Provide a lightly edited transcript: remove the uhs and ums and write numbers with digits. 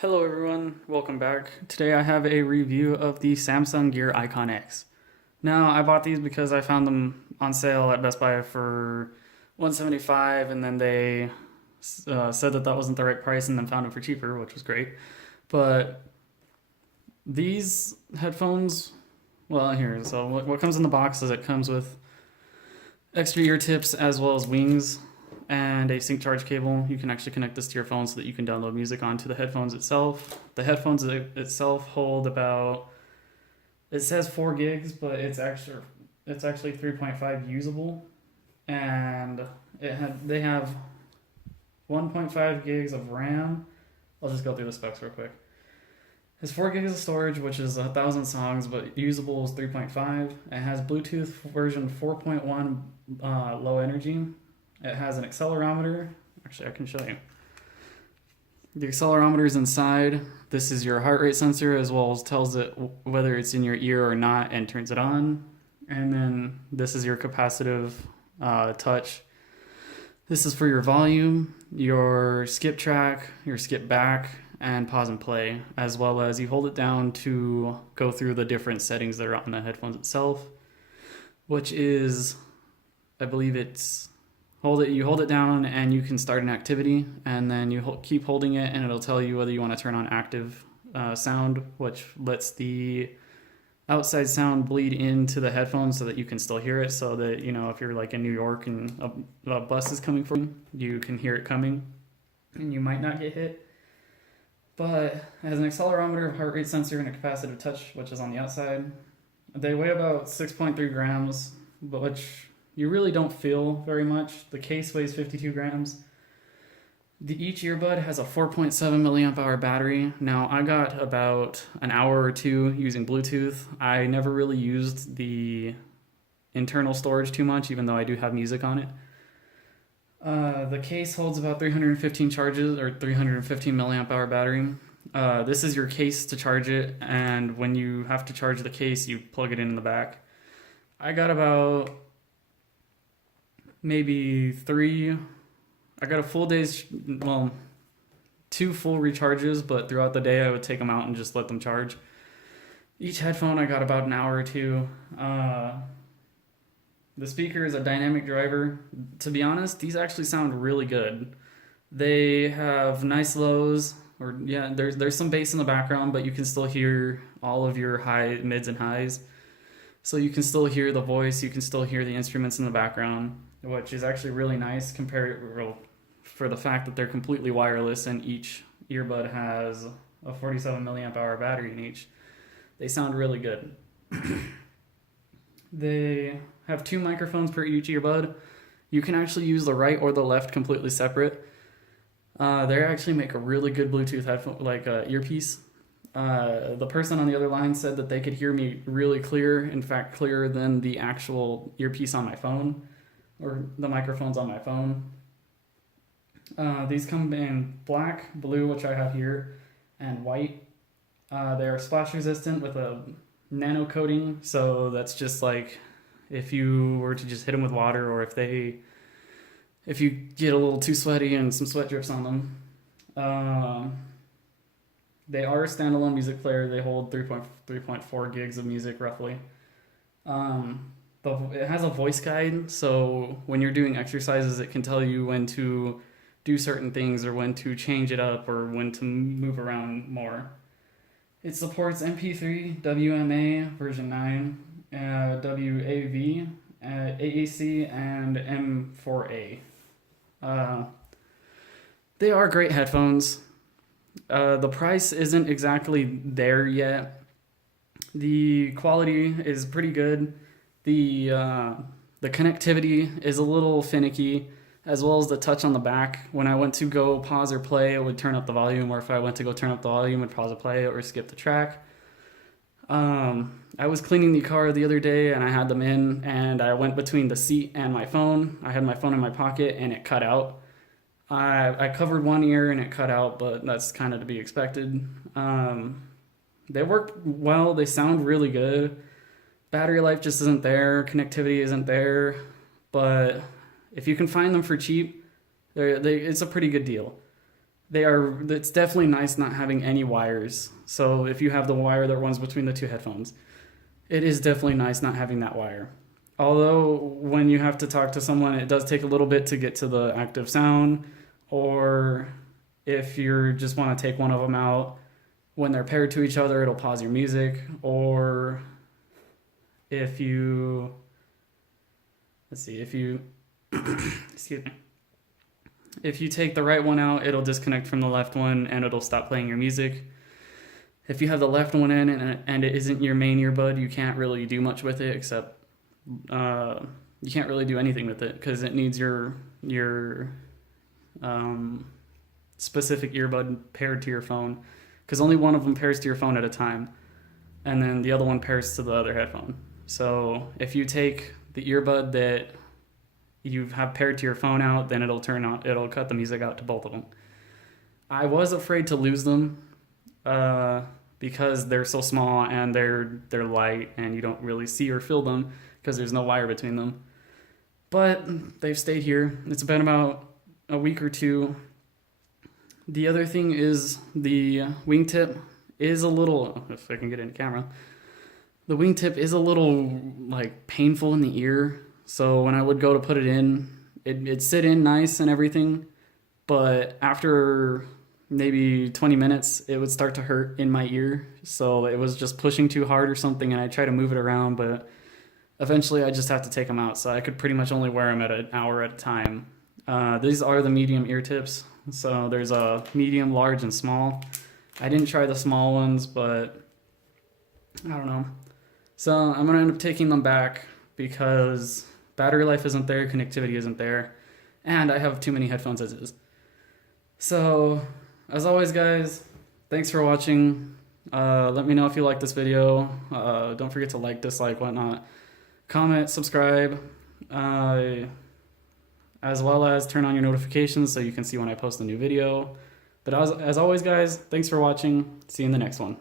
Hello everyone, welcome back. Today I have a review of the Samsung Gear Iconx. Now I bought these because I found them on sale at Best Buy for 175, and then they said that wasn't the right price and then found them for cheaper, which was great. But these headphones, well, here, so what comes in the box is it comes with extra ear tips as well as wings and a sync charge cable. You can actually connect this to your phone so that you can download music onto the headphones itself. The headphones itself hold about, it says 4 gigs, but it's actually 3.5 usable, and they have 1.5 gigs of RAM. I'll just go through the specs real quick. It's 4 gigs of storage, which is 1,000 songs, but usable is 3.5. It has Bluetooth version 4.1 low energy. It has an accelerometer. Actually, I can show you. The accelerometer is inside. This is your heart rate sensor, as well as tells it whether it's in your ear or not and turns it on. And then this is your capacitive touch. This is for your volume, your skip track, your skip back, and pause and play, as well as you hold it down to go through the different settings that are on the headphones itself, which is, I believe it's, you hold it down and you can start an activity, and then you keep holding it and it'll tell you whether you want to turn on active sound, which lets the outside sound bleed into the headphones so that you can still hear it, so that, if you're like in New York and a bus is coming for you, you can hear it coming and you might not get hit. But it has an accelerometer, heart rate sensor, and a capacitive touch, which is on the outside. They weigh about 6.3 grams, but which you really don't feel very much. The case weighs 52 grams. Each earbud has a 4.7 milliamp hour battery. Now, I got about an hour or two using Bluetooth. I never really used the internal storage too much, even though I do have music on it. The case holds about 315 charges, or 315 milliamp hour battery. This is your case to charge it, and when you have to charge the case, you plug it in the back. I got about maybe I got a full day's, well, 2 full recharges, but throughout the day I would take them out and just let them charge. Each headphone I got about an hour or two. The speaker is a dynamic driver. To be honest, these actually sound really good. They have nice lows, there's some bass in the background, but you can still hear all of your high, mids, and highs. So you can still hear the voice, you can still hear the instruments in the background, which is actually really nice for the fact that they're completely wireless and each earbud has a 47 milliamp hour battery in each. They sound really good. They have 2 microphones per each earbud. You can actually use the right or the left completely separate. They actually make a really good Bluetooth headphone, earpiece. The person on the other line said that they could hear me really clear, in fact clearer than the actual earpiece on my phone, or the microphones on my phone. These come in black, blue, which I have here, and white. They are splash resistant with a nano coating, so that's just like if you were to just hit them with water, or if you get a little too sweaty and some sweat drips on them. They are a standalone music player. They hold 3.4 gigs of music roughly. It has a voice guide, so when you're doing exercises, it can tell you when to do certain things or when to change it up or when to move around more. It supports MP3, WMA version 9, WAV, AAC, and M4A. They are great headphones. The price isn't exactly there yet. The quality is pretty good. The connectivity is a little finicky, as well as the touch on the back. When I went to go pause or play, it would turn up the volume, or if I went to go turn up the volume, it would pause or play or skip the track. I was cleaning the car the other day and I had them in, and I went between the seat and my phone. I had my phone in my pocket and it cut out. I covered one ear and it cut out, but that's kind of to be expected. They work well. They sound really good. Battery life just isn't there. Connectivity isn't there. But if you can find them for cheap, it's a pretty good deal. it's definitely nice not having any wires. So if you have the wire that runs between the two headphones, it is definitely nice not having that wire. Although when you have to talk to someone, it does take a little bit to get to the active sound, or if you just want to take one of them out, when they're paired to each other, it'll pause your music. Or if you, let's see, if you, excuse me, if you take the right one out, it'll disconnect from the left one and it'll stop playing your music. If you have the left one in and it isn't your main earbud, you can't really do much with it except you can't really do anything with it because it needs your specific earbud paired to your phone, because only one of them pairs to your phone at a time, and then the other one pairs to the other headphone. So if you take the earbud that you have paired to your phone out, then it'll cut the music out to both of them. I was afraid to lose them because they're so small and they're light and you don't really see or feel them because there's no wire between them. But they've stayed here. It's been about a week or two. The other thing is the wingtip is a little, if I can get it in camera, the wingtip is a little like painful in the ear. So when I would go to put it in, it'd sit in nice and everything, but after maybe 20 minutes, it would start to hurt in my ear. So it was just pushing too hard or something, and I try to move it around, but eventually I just have to take them out. So I could pretty much only wear them at an hour at a time. These are the medium ear tips. So there's a medium, large, and small. I didn't try the small ones, but I don't know. So I'm going to end up taking them back because battery life isn't there, connectivity isn't there, and I have too many headphones as is. So, as always, guys, thanks for watching. Let me know if you like this video. Don't forget to like, dislike, whatnot. Comment, subscribe, as well as turn on your notifications so you can see when I post a new video. But as always, guys, thanks for watching. See you in the next one.